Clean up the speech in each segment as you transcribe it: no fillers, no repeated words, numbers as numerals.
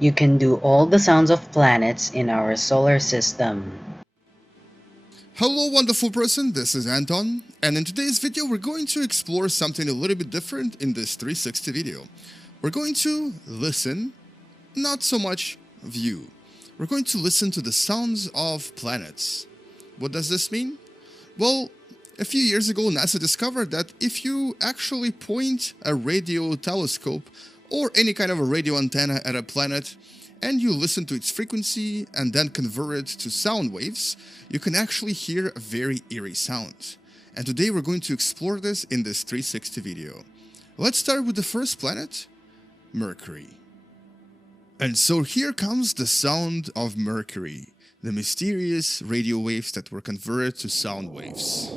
You can do all the sounds of planets in our solar system. Hello wonderful person, this is Anton, and in today's video we're going to explore something a little bit different in this 360 video. We're going to listen, not so much view. We're going to listen to the sounds of planets. What does this mean? Well, a few years ago NASA discovered that if you actually point a radio telescope or any kind of a radio antenna at a planet, and you listen to its frequency and then convert it to sound waves, you can actually hear a very eerie sound. And today we're going to explore this in this 360 video. Let's start with the first planet, Mercury. And so here comes the sound of Mercury, the mysterious radio waves that were converted to sound waves.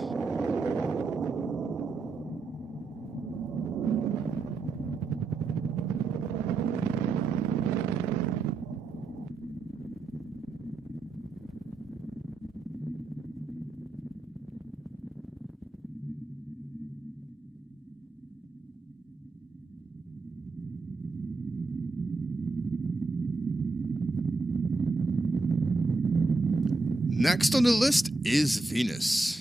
Next on the list is Venus.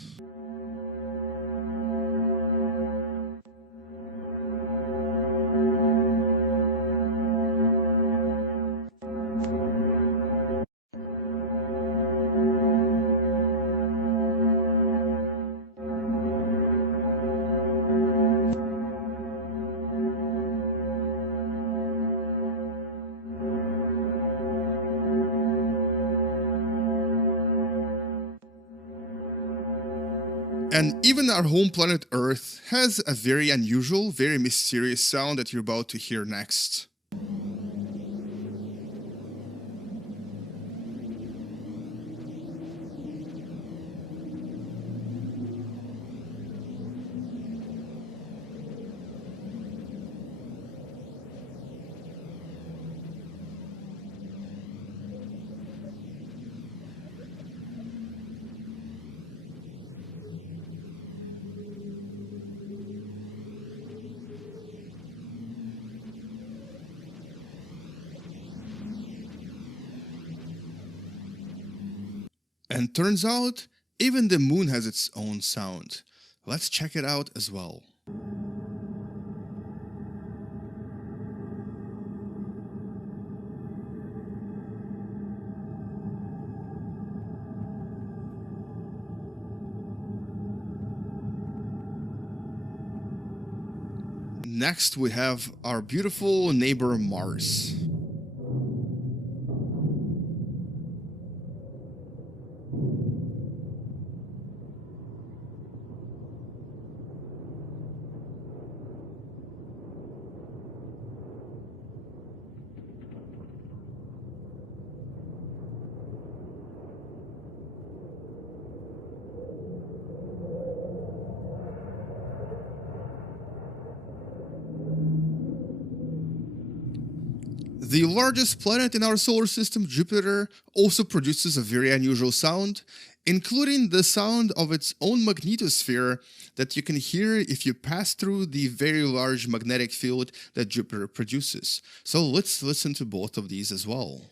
And even our home planet Earth has a very unusual, very mysterious sound that you're about to hear next. And turns out, even the moon has its own sound. Let's check it out as well. Next we have our beautiful neighbor Mars. The largest planet in our solar system, Jupiter, also produces a very unusual sound, including the sound of its own magnetosphere that you can hear if you pass through the very large magnetic field that Jupiter produces. So let's listen to both of these as well.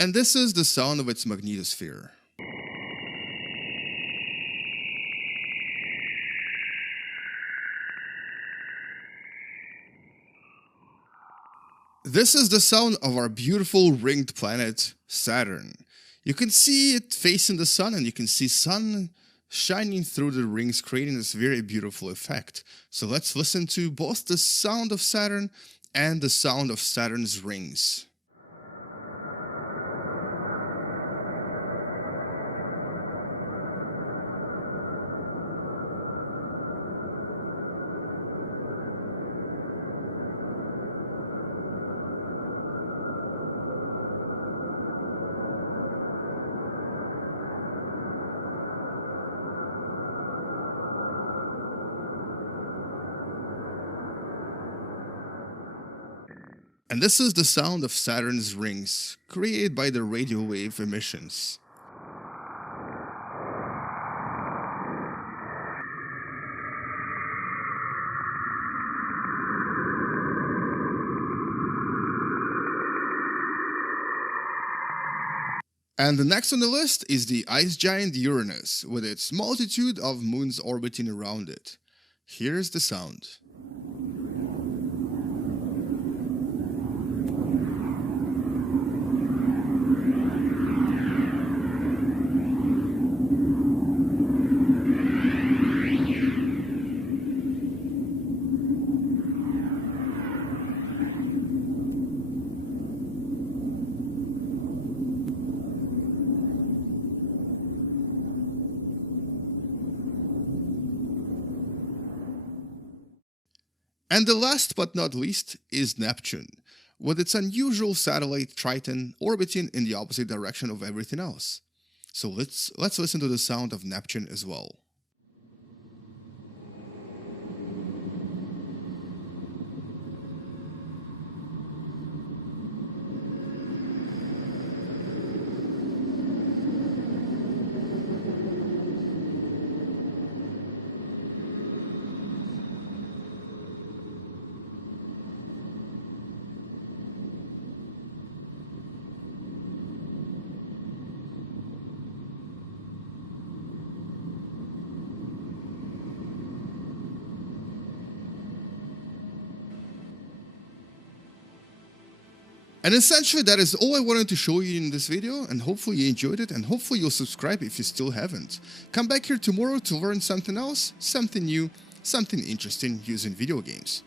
And this is the sound of its magnetosphere. This is the sound of our beautiful ringed planet, Saturn. You can see it facing the sun, and you can see sun shining through the rings, creating this very beautiful effect. So let's listen to both the sound of Saturn and the sound of Saturn's rings. And this is the sound of Saturn's rings, created by the radio wave emissions. And the next on the list is the ice giant Uranus, with its multitude of moons orbiting around it. Here's the sound. And the last but not least is Neptune, with its unusual satellite Triton orbiting in the opposite direction of everything else. So let's listen to the sound of Neptune as well. And essentially that is all I wanted to show you in this video, and hopefully you enjoyed it, and hopefully you'll subscribe if you still haven't. Come back here tomorrow to learn something else, something new, something interesting using video games.